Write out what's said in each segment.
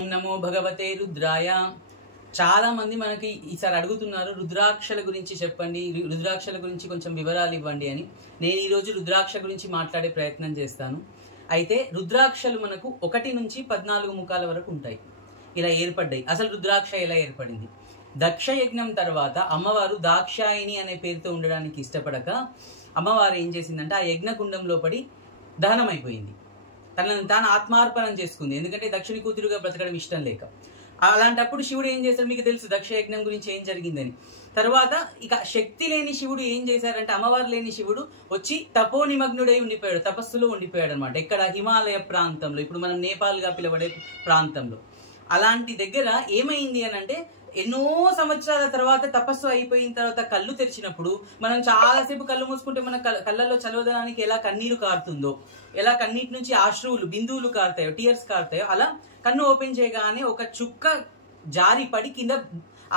నమో భగవతే రుద్రాయ. చాలా మంది మనకి ఈసారి అడుగుతున్నారు, రుద్రాక్షల గురించి చెప్పండి, రుద్రాక్షల గురించి కొంచెం వివరాలు ఇవ్వండి అని. నేను ఈరోజు రుద్రాక్ష గురించి మాట్లాడే ప్రయత్నం చేస్తాను. అయితే రుద్రాక్షలు మనకు 1 నుంచి 14 ముఖాల వరకు ఉంటాయి. ఇలా ఏర్పడ్డాయి. అసలు రుద్రాక్ష ఎలా ఏర్పడింది? దక్ష యజ్ఞం తర్వాత అమ్మవారు దాక్షాయిని అనే పేరుతో ఉండడానికి ఇష్టపడక అమ్మవారు ఏం చేసిందంటే ఆ యజ్ఞకుండంలో పడి దహనమైపోయింది. తనను తాను ఆత్మార్పణం చేసుకుంది. ఎందుకంటే దక్షుని కూతురుగా బ్రతకడం ఇష్టం లేక. అలాంటప్పుడు శివుడు ఏం చేశాడు? మీకు తెలుసు దక్ష యజ్ఞం గురించి ఏం జరిగిందని. తర్వాత ఇక శక్తి లేని శివుడు ఏం చేశారంటే, అమ్మవారు లేని శివుడు వచ్చి తపోనిమగ్నుడై ఉండిపోయాడు, తపస్సులో ఉండిపోయాడు అనమాట. ఇక్కడ హిమాలయ ప్రాంతంలో, ఇప్పుడు మనం నేపాల్గా పిలవడే ప్రాంతంలో. అలాంటి దగ్గర ఏమైంది అని అంటే, ఎన్నో సంవత్సరాల తర్వాత తపస్సు అయిపోయిన తర్వాత కళ్ళు తెరిచినప్పుడు మనం చాలాసేపు కళ్ళు మూసుకుంటే మన కళ్ళల్లో చలవదనానికి ఎలా కన్నీరు కారుతుందో, ఎలా కన్నీటి నుంచి ఆశ్రువులు బిందువులు కారుతాయో, టీయర్స్ కారుతాయో, అలా కన్ను ఓపెన్ చేయగానే ఒక చుక్క జారి పడి కింద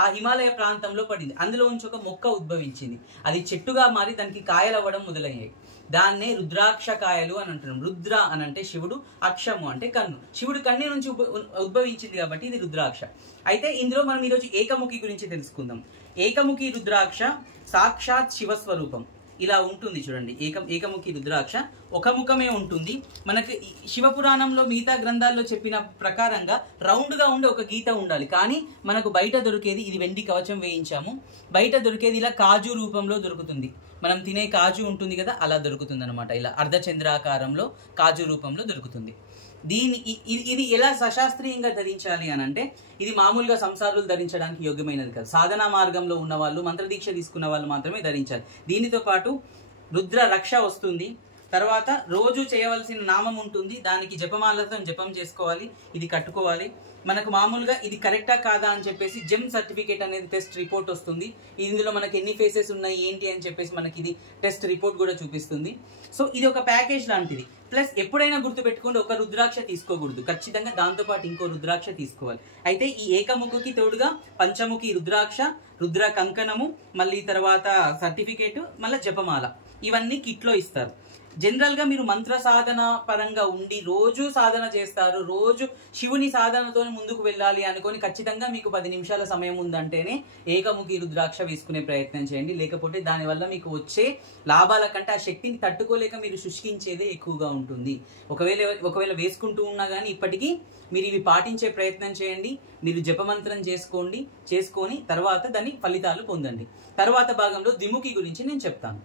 ఆ హిమాలయ ప్రాంతంలో పడింది. అందులో నుంచి ఒక మొక్క ఉద్భవించింది. అది చెట్టుగా మారి దానికి కాయలు అవ్వడం మొదలయ్యాయి. దాన్నే రుద్రాక్ష కాయలు అని అంటున్నాం. రుద్ర అని అంటే శివుడు, అక్షము అంటే కన్ను. శివుడు కన్ను నుంచి ఉద్భవించింది కాబట్టి ఇది రుద్రాక్ష. అయితే ఇందులో మనం ఈరోజు ఏకముఖి గురించి తెలుసుకుందాం. ఏకముఖి రుద్రాక్ష సాక్షాత్ శివస్వరూపం. ఇలా ఉంటుంది చూడండి. ఏకముఖి రుద్రాక్ష ఒక ముఖమే ఉంటుంది. మనకి శివపురాణంలో మిగతా గ్రంథాల్లో చెప్పిన ప్రకారంగా రౌండ్గా ఉండే ఒక గీత ఉండాలి. కానీ మనకు బయట దొరికేది, ఇది వెండి కవచం వేయించాము, బయట దొరికేది ఇలా కాజు రూపంలో దొరుకుతుంది. మనం తినే కాజు ఉంటుంది కదా, అలా దొరుకుతుంది అనమాట. ఇలా అర్ధచంద్రాకారంలో కాజు రూపంలో దొరుకుతుంది. ఇది ఎలా సశాస్త్రీయంగా ధరించాలి అని అంటే, ఇది మామూలుగా సంసారులు ధరించడానికి యోగ్యమైనది కాదు. సాధనా మార్గంలో ఉన్న వాళ్ళు, మంత్రదీక్ష తీసుకున్న వాళ్ళు మాత్రమే ధరించాలి. దీనితో పాటు రుద్ర రక్ష వస్తుంది. తర్వాత రోజు చేయవలసిన నామం ఉంటుంది. దానికి జపమాలతో జపం చేసుకోవాలి. ఇది కట్టుకోవాలి. మనకు మామూలుగా ఇది కరెక్టా కాదా అని చెప్పేసి జెమ్ సర్టిఫికేట్ అనేది టెస్ట్ రిపోర్ట్ వస్తుంది. ఇందులో మనకి ఎన్ని ఫేసెస్ ఉన్నాయి ఏంటి అని చెప్పేసి మనకి ఇది టెస్ట్ రిపోర్ట్ కూడా చూపిస్తుంది. సో ఇది ఒక ప్యాకేజ్ లాంటిది. ప్లస్ ఎప్పుడైనా గుర్తుపెట్టుకోండి, ఒక రుద్రాక్ష తీసుకోకూడదు, ఖచ్చితంగా దాంతోపాటు ఇంకో రుద్రాక్ష తీసుకోవాలి. అయితే ఈ ఏకముఖికి తోడుగా పంచముఖి రుద్రాక్ష, రుద్ర కంకణము, మళ్ళీ తర్వాత సర్టిఫికేట్, మళ్ళీ జపమాల, ఇవన్నీ కిట్లో ఇస్తారు. జనరల్గా మీరు మంత్ర సాధన పరంగా ఉండి రోజు సాధన చేస్తారు, రోజు శివుని సాధనతో ముందుకు వెళ్ళాలి అనుకొని ఖచ్చితంగా మీకు 10 నిమిషాల సమయం ఉందంటేనే ఏకముఖి రుద్రాక్ష వేసుకునే ప్రయత్నం చేయండి. లేకపోతే దానివల్ల మీకు వచ్చే లాభాల కంటే ఆ శక్తిని తట్టుకోలేక మీరు శుష్కించేదే ఎక్కువగా ఉంటుంది. ఒకవేళ వేసుకుంటూ ఉన్నా కానీ ఇప్పటికీ మీరు ఇవి పాటించే ప్రయత్నం చేయండి. మీరు జపమంత్రం చేసుకొని తర్వాత దాని ఫలితాలు పొందండి. తర్వాత భాగంలో ద్విముఖి గురించి నేను చెప్తాను.